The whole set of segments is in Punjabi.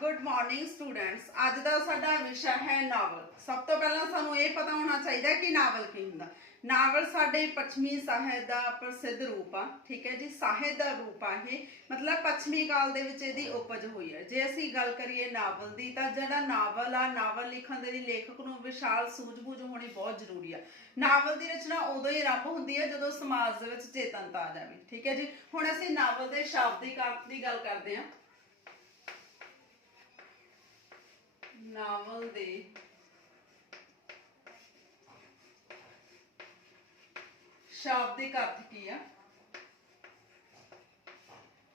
Good morning students. अज का साडा विषय है नावल। सब तो पहला सानू ये पता होना चाहिए कि नावल की हुंदा। नावल साडे पश्चिमी साहित्य का प्रसिद्ध रूप आ। ठीक है जी, साहित्य का रूप आ ये, मतलब पश्चिमी काल दे विच इहदी उपज हुई है। जे असीं गल करिए नावल की, तो जिहड़ा नावल आ, नावल लिखण दे लई लेखक नूं विशाल सूझबूझ होनी बहुत जरूरी आ। नावल की रचना उदों ही आरंभ हुंदी है जदों समाज दे विच चेतनता आ जाए। ठीक है जी, हुण असीं नावल के शाब्दिक अर्थ की गल करदे हां। नावल दे शाब्दिक अर्थ की आ।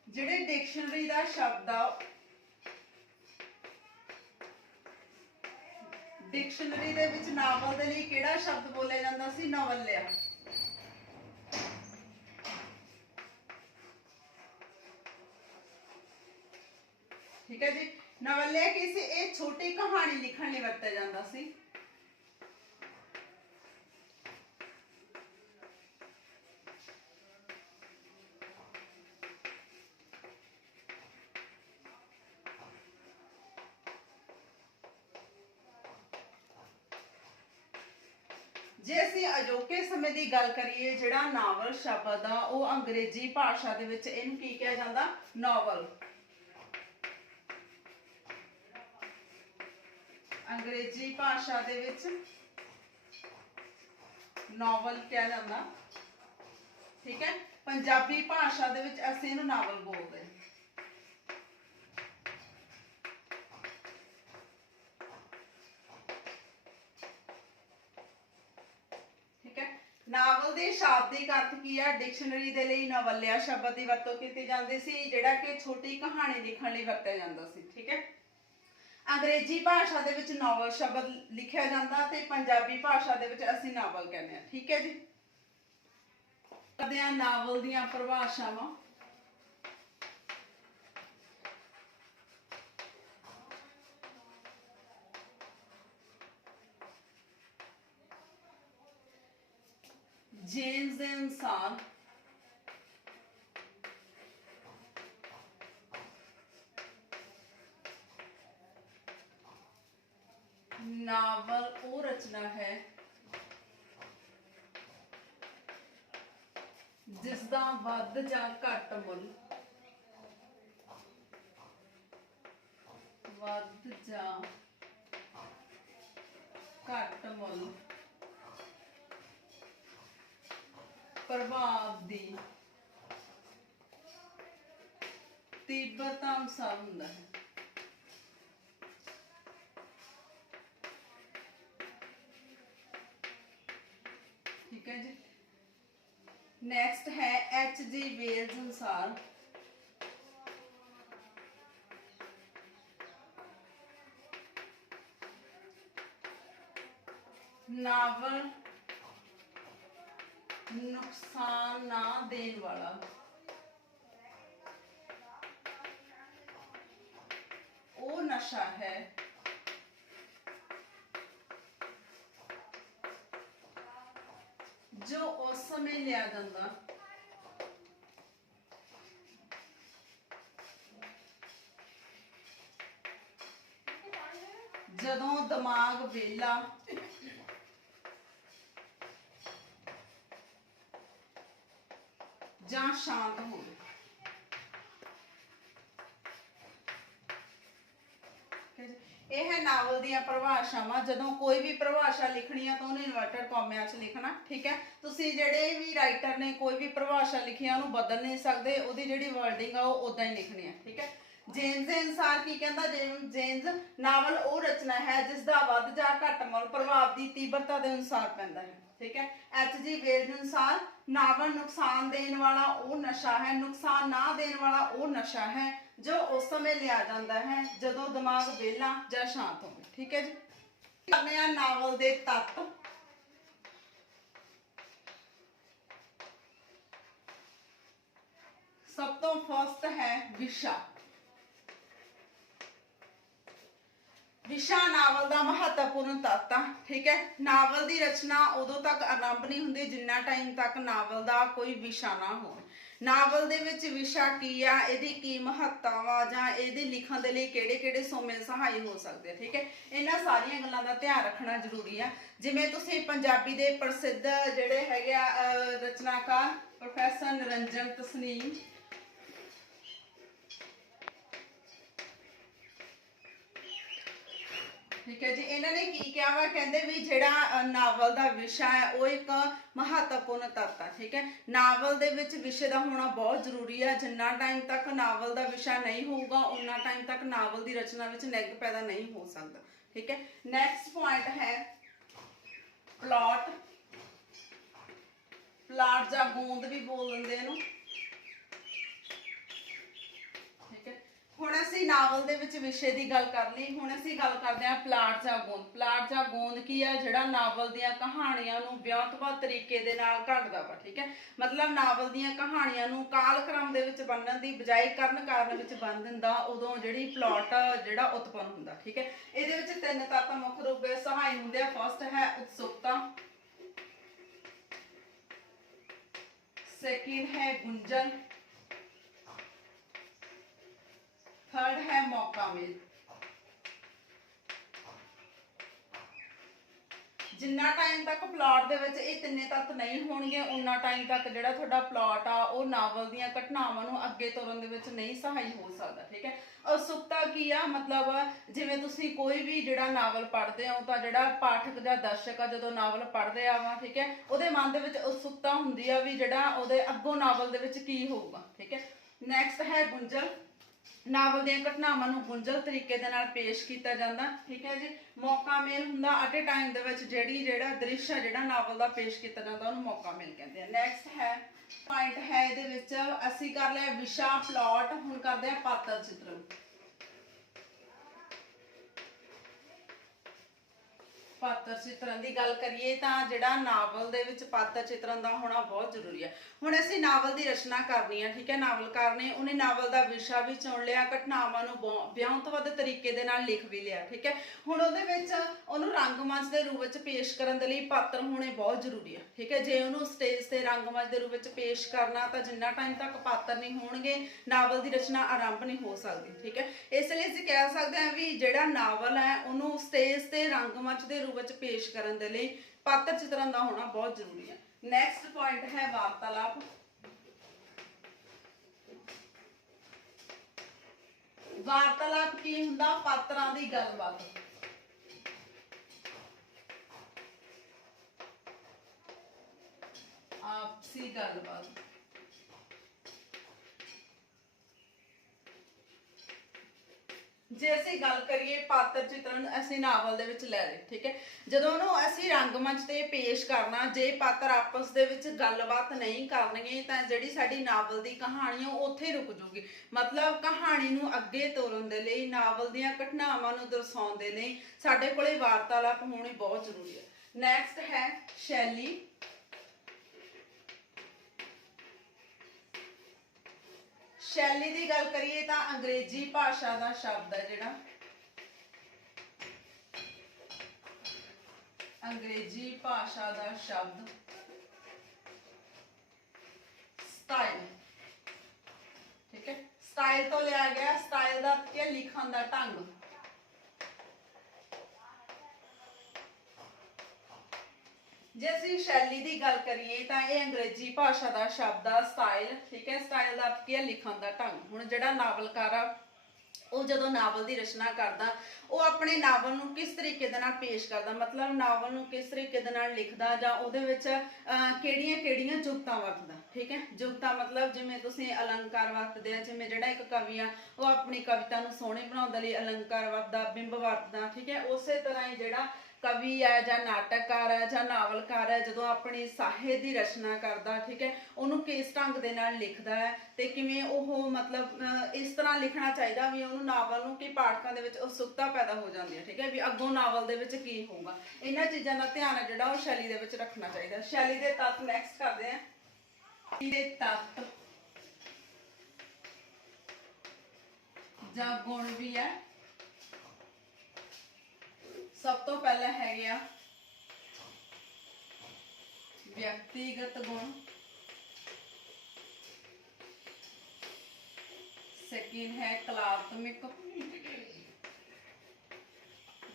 जिहड़े डिक्शनरी का शब्द आ, डिक्शनरी दे विच नावल दे लई किहड़ा शब्द बोलिया जांदा सी? नवल्या। ठीक है जी, नवल्या की सी? ये छोटी कहानी लिखण लई वरतिया जांदा सी। जे असीं अजोके समय की गल करिए, जिहड़ा नावल शब्द आ वो अंग्रेजी भाषा दे विच इहनूं की कहा जांदा? नॉवल। अंग्रेजी भाषा दे विच नॉवल कहा जांदा। ठीक है, पंजाबी भाषा दे विच असीं इहनूं नावल बोलदे। नावल के शाब्दिक अर्थ की है? डिक्शनरी के लिए नवल्या शब्द की वरतों की जाती सी, जिहड़ा कि छोटी कहानी लिखण लई वरतिया जांदा सी। ठीक है, अंग्रेजी भाषा दे विच नॉवल शब्द लिखिया जांदा ते पंजाबी भाषा दे विच असीं नावल कहने आ। ठीक है जी, करदे आ नावल दीआं परिभाषावां। जेम्स के अनुसार नावल वो रचना है जिसका वध जां घट मुल, वध जां घट मुल प्रभाव की तीव्रता अनुसार हुंदा है। ठीक है जी, नेक्स्ट है H.G. वेल्स अनुसार नावल नुकसान ना देने वाला वो नशा है जो उस समय लिया जाता जदों दिमाग वेला जां शांत हो। यह है नावल दी परिभाषावां। जदों कोई भी परिभाषा लिखनी है तो उन्हें इन्वर्टेड कॉमियां च लिखना। ठीक है, तुसीं जिहड़े भी राइटर ने कोई भी परिभाषा लिखी है उन्होंने बदल नहीं सकते, उहदी जिहड़ी वर्डिंग आ वो उदां ही लिखनी है। ठीक है, जेम्स के अनुसार की कहता? जेम्स नावल वो रचना है जिसका वध जां घट मुल प्रभाव की तीव्रता के अनुसार पैंदा है। ठीक है, H.G. वेल्स अनुसार नावल नुकसान देने वाला वो नशा है, नुकसान ना देने वाला वो नशा है जो उस समय लिया जाता है जदों दिमाग वेला जां शांत हो। ठीक है जी, करने आ नावल दे तत्व। सब तो फर्स्ट है विशा। विशा नावल का महत्वपूर्ण तत्व। ठीक है, नावल की रचना उदों तक आरंभ नहीं होंदी जिन्ना टाइम तक नावल का कोई विशा ना हो। ਨਾਵਲ ਦੇ ਵਿੱਚ ਵਿਸ਼ਾ ਕੀ ਆ, ਇਹਦੀ ਕੀ ਮਹੱਤਤਾ ਵਾ, ਜਾਂ ਇਹਦੇ ਲਿਖਣ ਦੇ ਲਈ ਕਿਹੜੇ ਕਿਹੜੇ ਸੋਮੇ ਸਹਾਈ ਹੋ ਸਕਦੇ ਆ। ਠੀਕ ਹੈ, ਇਹਨਾਂ ਸਾਰੀਆਂ ਗੱਲਾਂ ਦਾ ਧਿਆਨ ਰੱਖਣਾ ਜ਼ਰੂਰੀ ਆ। ਜਿਵੇਂ ਤੁਸੀਂ ਪੰਜਾਬੀ ਦੇ ਪ੍ਰਸਿੱਧ ਜਿਹੜੇ ਹੈਗੇ ਆ ਰਚਨਾਕਾਰ ਪ੍ਰੋਫੈਸਰ ਨਿਰੰਜਨ ਤਸਨੀਮ, ਠੀਕ ਹੈ ਜੀ, ਇਹਨਾਂ ਨੇ ਕੀ ਕਿਹਾ ਵਾ, ਕਹਿੰਦੇ ਵੀ ਜਿਹੜਾ ਨਾਵਲ ਦਾ ਵਿਸ਼ਾ ਹੈ ਉਹ ਇੱਕ ਮਹੱਤਵਪੂਰਨ ਤੱਤ ਹੈ। ਠੀਕ ਹੈ, ਨਾਵਲ ਦੇ ਵਿੱਚ ਵਿਸ਼ੇ ਦਾ ਹੋਣਾ ਬਹੁਤ ਜ਼ਰੂਰੀ ਹੈ। ਜਿੰਨਾ ਟਾਈਮ ਤੱਕ ਨਾਵਲ ਦਾ ਵਿਸ਼ਾ ਨਹੀਂ ਹੋਊਗਾ ਉਨਾ ਟਾਈਮ ਤੱਕ ਨਾਵਲ ਦੀ ਰਚਨਾ ਵਿੱਚ ਨਿੱਘ ਪੈਦਾ ਨਹੀਂ ਹੋ ਸਕਦਾ। ਠੀਕ ਹੈ, ਨੈਕਸਟ ਪੁਆਇੰਟ ਹੈ ਪਲਾਟ। ਪਲਾਟ ਜਾਂ ਗੋਂਦ ਵੀ ਬੋਲ ਦਿੰਦੇ ਇਹਨੂੰ। ਠੀਕ ਹੈ, ਹੁਣ ਅਸੀਂ ਨਾਵਲ ਦੇ ਵਿੱਚ ਵਿਸ਼ੇ ਦੀ ਗੱਲ ਕਰ ਲਈ, ਹੁਣ ਅਸੀਂ ਗੱਲ ਕਰਦੇ ਹਾਂ ਪਲਾਟ ਜਾਂ ਗੋਂਦ। ਪਲਾਟ ਜਾਂ ਗੋਂਦ ਕੀ ਆ, ਜਿਹੜਾ ਨਾਵਲ ਦੀਆਂ ਕਹਾਣੀਆਂ ਨੂੰ ਵਿਉਂਤਬੱਧ ਤਰੀਕੇ ਦੇ ਨਾਲ ਘੜਦਾ ਵਾ। ਠੀਕ ਹੈ, ਮਤਲਬ ਨਾਵਲ ਦੀਆਂ ਕਹਾਣੀਆਂ ਨੂੰ ਕਾਲ ਕ੍ਰਮ ਦੇ ਵਿੱਚ ਬੰਨਣ ਦੀ ਬਜਾਏ ਕਰਨ ਕਾਰਨ ਵਿੱਚ ਬੰਨ ਦਿੰਦਾ, ਉਦੋਂ ਜਿਹੜੀ ਪਲਾਟ ਜਿਹੜਾ ਉਤਪੰਨ ਹੁੰਦਾ। ਠੀਕ ਹੈ, ਇਹਦੇ ਵਿੱਚ ਤਿੰਨ ਤੱਤ ਮੁੱਖ ਰੂਪ ਵਿੱਚ ਸਹਾਈ ਹੁੰਦੇ ਆ। ਫਸਟ ਹੈ ਉਤਸੁਕਤਾ, सेकंड है गुंजन, थर्ड है मौका मेल। जिन्ना टाइम तक प्लॉट दे विच ये तिन्ने तत्त नहीं होणगे उन्ना टाइम तक जिहड़ा तुहाडा प्लॉट आ वो नावल दीयां घटनावां नूं अगे तुरन दे विच नहीं सहाई हो सकदा। ठीक है, उत्सुकता की आ, मतलब जिवें तुसीं कोई भी जिहड़ा नावल पढ़दे हो तां जिहड़ा पाठक जां दर्शक आ जदों नावल पढ़दे आ, ठीक है, उहदे मन दे विच उत्सुकता हुंदी आ भी जिहड़ा उहदे अग्गों नावल दे विच की होऊगा। ठीक है, नैक्सट है गुंजल। नावल ਦੀਆਂ ਘਟਨਾਵਾਂ ਨੂੰ ਗੁੰਝਲ ਤਰੀਕੇ ਦੇ ਨਾਲ ਪੇਸ਼ ਕੀਤਾ ਜਾਂਦਾ। ਠੀਕ ਹੈ ਜੀ, ਮੌਕਾ ਮੇਲ ਹੁੰਦਾ ਐਟ ਏ ਟਾਈਮ ਦੇ ਵਿੱਚ ਜਿਹੜਾ ਦ੍ਰਿਸ਼ ਹੈ ਜਿਹੜਾ ਨਾਵਲ ਦਾ ਪੇਸ਼ ਕੀਤਾ ਜਾਂਦਾ ਉਹਨੂੰ ਮੌਕਾ ਮੇਲ ਕਹਿੰਦੇ ਆ। ਨੈਕਸਟ ਹੈ ਪੁਆਇੰਟ ਹੈ ਇਹਦੇ ਵਿੱਚ ਅਸੀਂ ਕਰ ਲਿਆ ਵਿਸ਼ਾ ਪਲਾਟ, ਹੁਣ ਕਰਦੇ ਆ ਪਾਤਰ ਚਿੱਤਰਨ। ਪਾਤਰ ਚਿੱਤਰਨ ਦੀ ਗੱਲ ਕਰੀਏ ਤਾਂ ਜਿਹੜਾ ਨਾਵਲ ਦੇ ਵਿੱਚ ਪਾਤਰ ਚਿੱਤਰਨ ਦਾ ਹੋਣਾ ਬਹੁਤ ਜ਼ਰੂਰੀ ਹੈ। ਹੁਣ ਅਸੀਂ ਨਾਵਲ ਦੀ ਰਚਨਾ ਕਰਨੀ ਹੈ। ਠੀਕ ਹੈ, ਨਾਵਲਕਾਰ ਨੇ ਉਹਨੇ ਨਾਵਲ ਦਾ ਵਿਸ਼ਾ ਵੀ ਚੁਣ ਲਿਆ, ਘਟਨਾਵਾਂ ਨੂੰ ਵਿਉਂਤਬੱਧ ਤਰੀਕੇ ਦੇ ਨਾਲ ਲਿਖ ਵੀ ਲਿਆ। ਠੀਕ ਹੈ, ਹੁਣ ਉਹਦੇ ਵਿੱਚ ਉਹਨੂੰ ਰੰਗਮੰਚ ਦੇ ਰੂਪ ਵਿੱਚ ਪੇਸ਼ ਕਰਨ ਦੇ ਲਈ ਪਾਤਰ ਹੋਣੇ ਬਹੁਤ ਜ਼ਰੂਰੀ ਹੈ। ਠੀਕ ਹੈ, ਜੇ ਉਹਨੂੰ ਸਟੇਜ ਤੇ ਰੰਗਮੰਚ ਦੇ ਰੂਪ ਵਿੱਚ ਪੇਸ਼ ਕਰਨਾ ਤਾਂ ਜਿੰਨਾ ਟਾਈਮ ਤੱਕ ਪਾਤਰ ਨਹੀਂ ਹੋਣਗੇ ਨਾਵਲ ਦੀ ਰਚਨਾ ਆਰੰਭ ਨਹੀਂ ਹੋ ਸਕਦੀ। ਠੀਕ ਹੈ, ਇਸ ਲਈ ਅਸੀਂ ਕਹਿ ਸਕਦੇ ਹਾਂ ਵੀ ਜਿਹੜਾ ਨਾਵਲ ਹੈ ਉਹਨੂੰ ਸਟੇਜ ਤੇ ਰੰਗਮੰਚ ਦੇ ਵਿੱਚ ਪੇਸ਼ ਕਰਨ ਦੇ ਲਈ ਪਾਤਰ ਚਿੱਤਰਨ ਦਾ ਹੋਣਾ ਬਹੁਤ ਜ਼ਰੂਰੀ ਹੈ। ਨੈਕਸਟ ਪੁਆਇੰਟ ਹੈ ਵਾਰਤਾਲਾਪ। ਵਾਰਤਾਲਾਪ ਕੀ ਹੁੰਦਾ, ਪਾਤਰਾਂ ਦੀ ਗੱਲਬਾਤ। ਆਪਸੀ ਗੱਲਬਾਤ। ਜੇ ਅਸੀਂ ਗੱਲ ਕਰੀਏ ਪਾਤਰ ਚਿੱਤਰਨ ਅਸੀਂ ਨਾਵਲ ਦੇ ਵਿੱਚ ਲੈ ਲਏ। ਠੀਕ ਹੈ, ਜਦੋਂ ਉਹਨੂੰ ਅਸੀਂ ਰੰਗਮੰਚ ਤੇ ਪੇਸ਼ ਕਰਨਾ, ਜੇ ਪਾਤਰ ਆਪਸ ਦੇ ਵਿੱਚ ਗੱਲਬਾਤ ਨਹੀਂ ਕਰਨਗੇ ਤਾਂ ਜਿਹੜੀ ਸਾਡੀ ਨਾਵਲ ਦੀ ਕਹਾਣੀ ਉਹ ਉੱਥੇ ਰੁਕ ਜੂਗੀ। ਮਤਲਬ ਕਹਾਣੀ ਨੂੰ ਅੱਗੇ ਤੋਰਨ ਦੇ ਲਈ, ਨਾਵਲ ਦੀਆਂ ਘਟਨਾਵਾਂ ਨੂੰ ਦਰਸਾਉਣ ਦੇ ਲਈ ਸਾਡੇ ਕੋਲੇ ਵਾਰਤਾਲਾਪ ਹੋਣੀ ਬਹੁਤ ਜ਼ਰੂਰੀ ਹੈ। ਨੈਕਸਟ ਹੈ ਸ਼ੈਲੀ। शैली की गल करिए तो अंग्रेजी भाषा का शब्द है जिहड़ा अंग्रेजी भाषा का शब्द स्टाइल। ठीक है, स्टाइल तो लिया गया। स्टाइल का क्या, लिखण का ढंग। जे असीं शैली की गल करिए तो यह अंग्रेजी भाषा का शब्द आ स्टाइल। ठीक है, स्टाइल का अर्थ की है लिखण का ढंग। हुण जिहड़ा नावलकार आ ਉਹ ਜਦੋਂ ਨਾਵਲ ਦੀ ਰਚਨਾ ਕਰਦਾ ਉਹ ਆਪਣੇ ਨਾਵਲ ਨੂੰ ਕਿਸ ਤਰੀਕੇ ਦੇ ਨਾਲ ਪੇਸ਼ ਕਰਦਾ, ਮਤਲਬ ਨਾਵਲ ਨੂੰ ਕਿਸ ਤਰੀਕੇ ਦੇ ਨਾਲ ਲਿਖਦਾ ਜਾਂ ਉਹਦੇ ਵਿੱਚ ਕਿਹੜੀਆਂ ਜੁਗਤਾਂ ਵਰਤਦਾ। ਠੀਕ ਹੈ, ਜੁਗਤਾਂ ਮਤਲਬ ਜਿਵੇਂ ਤੁਸੀਂ ਅਲੰਕਾਰ ਵਰਤਦੇ ਆ, ਜਿਵੇਂ ਜਿਹੜਾ ਇੱਕ ਕਵੀ ਆ ਉਹ ਆਪਣੀ ਕਵਿਤਾ ਨੂੰ ਸੋਹਣੀ ਬਣਾਉਣ ਦੇ ਲਈ ਅਲੰਕਾਰ ਵਰਤਦਾ, ਬਿੰਬ ਵਰਤਦਾ। ਠੀਕ ਹੈ, ਉਸੇ ਤਰ੍ਹਾਂ ਹੀ ਜਿਹੜਾ कवि है जां नाटककार है जां नावलकार है जो अपनी साहित्य की रचना करता, ठीक है, उन्होंने किस ढंग के नाल लिखता है तो किवें ओह मतलब इस तरह लिखना चाहिए भी उन्होंने नावल नूं कि पाठकों के विच उत्सुकता पैदा हो जाती है। ठीक है, भी अगों नावल दे विच की होगा, इन्हां चीज़ों का ध्यान है जिहड़ा ओह शैली दे विच रखना चाहिए। शैली के तत्त नैक्सट करते हैं। तत्त जां गुण भी है। सब तो पहले है गया व्यक्तिगत गुण, सेकंड है कलात्मक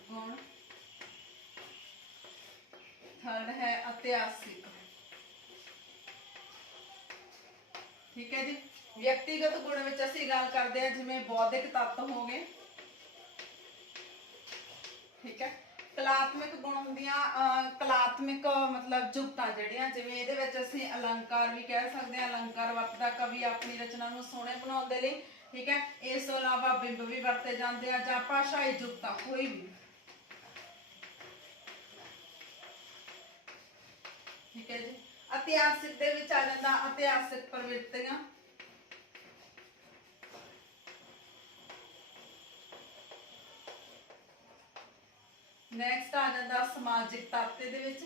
गुण, थर्ड है ऐतिहासिक। ठीक है जी। व्यक्तिगत गुण विच असीं गल करते हैं जिवें बौद्धिक तत्व हो गए, ठीक है। कलात्मक गुण ਹੁੰਦੀਆਂ कलात्मक मतलब जुगतां ਜਿਹੜੀਆਂ ਜਿਵੇਂ ਇਹਦੇ ਵਿੱਚ ਅਸੀਂ अलंकार भी कह सकते हैं, अलंकार ਵਰਤਦਾ कवि अपनी रचना ਨੂੰ ਸੋਹਣੇ ਬਣਾਉਣ ਦੇ ਲਈ, ठीक है। इस ਤੋਂ ਇਲਾਵਾ ਬਿੰਬ ਵੀ ਵਰਤੇ ਜਾਂਦੇ ਆ ਜਾਂ ਭਾਸ਼ਾਈ जुगतां कोई भी, ठीक है जी। ਇਤਿਹਾਸਿਕ ਦੇ ਵਿੱਚ ਆ ਜਾਂਦਾ ਇਤਿਹਾਸਿਕ ਪ੍ਰਵਿਰਤੀਆਂ, ਨੈਕਸਟ ਆ ਜਾਂਦਾ ਸਮਾਜਿਕ ਤੱਤ ਦੇ ਵਿੱਚ,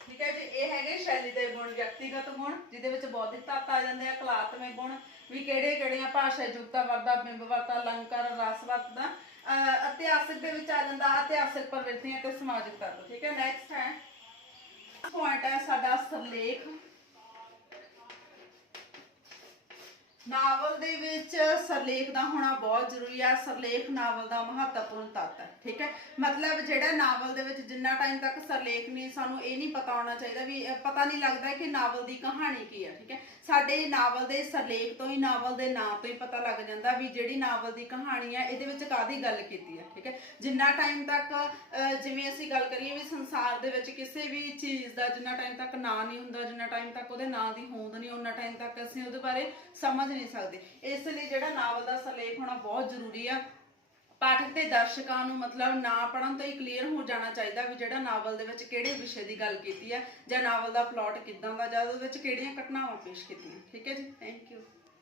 ਠੀਕ ਹੈ ਜੀ। ਇਹ ਹੈਗੇ ਸ਼ੈਲੀ ਦੇ ਗੁਣ, ਵਿਅਕਤੀਗਤ ਗੁਣ ਜਿਹਦੇ ਵਿੱਚ ਬੌਧਿਕ ਤੱਤ ਆ ਜਾਂਦੇ ਆ, ਕਲਾਤਮਕ ਗੁਣ ਵੀ ਕਿਹੜੇ ਕਿਹੜੀਆਂ ਭਾਸ਼ਾ ਜੁਗਤਾ ਵਰਦਾ, ਬਿੰਬ ਵਰਤਾ, ਅਲੰਕਾਰ, ਰਸ ਵਰਤਦਾ, ਇਤਿਹਾਸਿਕ ਦੇ ਵਿੱਚ ਆ ਜਾਂਦਾ ਇਤਿਹਾਸਿਕ ਪ੍ਰਵਿਰਤੀਆਂ ਤੇ ਸਮਾਜਿਕ ਤੱਤ, ਠੀਕ ਹੈ। ਨੈਕਸਟ ਹੈ ਪੁਆਇੰਟ ਹੈ ਸਾਡਾ ਸਰਲੇਖ। ਨਾਵਲ ਦੇ ਵਿੱਚ ਸਰਲੇਖ ਦਾ ਹੋਣਾ ਬਹੁਤ ਜ਼ਰੂਰੀ ਆ। ਸਰਲੇਖ ਨਾਵਲ ਦਾ ਮਹੱਤਵਪੂਰਨ ਤੱਤ ਹੈ, ਠੀਕ ਹੈ। ਮਤਲਬ ਜਿਹੜਾ ਨਾਵਲ ਦੇ ਵਿੱਚ ਜਿੰਨਾ ਟਾਈਮ ਤੱਕ ਸਰਲੇਖ ਨਹੀਂ, ਸਾਨੂੰ ਇਹ ਨਹੀਂ ਪਤਾ ਹੋਣਾ ਚਾਹੀਦਾ ਵੀ ਪਤਾ ਨਹੀਂ ਲੱਗਦਾ ਕਿ ਨਾਵਲ ਦੀ ਕਹਾਣੀ ਕੀ ਹੈ, ਠੀਕ ਹੈ। ਸਾਡੇ ਨਾਵਲ ਦੇ ਸਰਲੇਖ ਤੋਂ ਹੀ, ਨਾਵਲ ਦੇ ਨਾਂ ਤੋਂ ਹੀ ਪਤਾ ਲੱਗ ਜਾਂਦਾ ਵੀ ਜਿਹੜੀ ਨਾਵਲ ਦੀ ਕਹਾਣੀ ਹੈ ਇਹਦੇ ਵਿੱਚ ਕਾਹਦੀ ਗੱਲ ਕੀਤੀ ਹੈ, ਠੀਕ ਹੈ। ਜਿੰਨਾ ਟਾਈਮ ਤੱਕ ਜਿਵੇਂ ਅਸੀਂ ਗੱਲ ਕਰੀਏ ਵੀ ਸੰਸਾਰ ਦੇ ਵਿੱਚ ਕਿਸੇ ਵੀ ਚੀਜ਼ ਦਾ ਜਿੰਨਾ ਟਾਈਮ ਤੱਕ ਨਾਂ ਨਹੀਂ ਹੁੰਦਾ, ਜਿੰਨਾ ਟਾਈਮ ਤੱਕ ਉਹਦੇ ਨਾਂ ਦੀ ਹੋਂਦ ਨਹੀਂ, ਉਹਨਾਂ ਟਾਈਮ ਤੱਕ ਅਸੀਂ ਉਹਦੇ ਬਾਰੇ ਸਮਝ नहीं सकते। इस लिए ਜਿਹੜਾ ਨਾਵਲ ਦਾ ਸਰਲੇਖ ਹੋਣਾ ਬਹੁਤ ਜ਼ਰੂਰੀ ਆ। ਪਾਠਕ ਤੇ ਦਰਸ਼ਕਾਂ ਨੂੰ ਮਤਲਬ ਨਾ ਪੜਨ ਤੋਂ ਹੀ ਕਲੀਅਰ ਹੋ ਜਾਣਾ ਚਾਹੀਦਾ ਵੀ ਜਿਹੜਾ ਨਾਵਲ ਦੇ ਵਿੱਚ ਕਿਹੜੇ ਵਿਸ਼ੇ ਦੀ ਗੱਲ ਕੀਤੀ ਹੈ ਜਾਂ ਨਾਵਲ ਦਾ ਪਲਾਟ ਕਿੱਦਾਂ ਦਾ, ਜਾਂ ਉਹਦੇ ਵਿੱਚ ਕਿਹੜੀਆਂ ਘਟਨਾਵਾਂ ਪੇਸ਼ ਕੀਤੀਆਂ, ਠੀਕ ਹੈ ਜੀ। Thank you.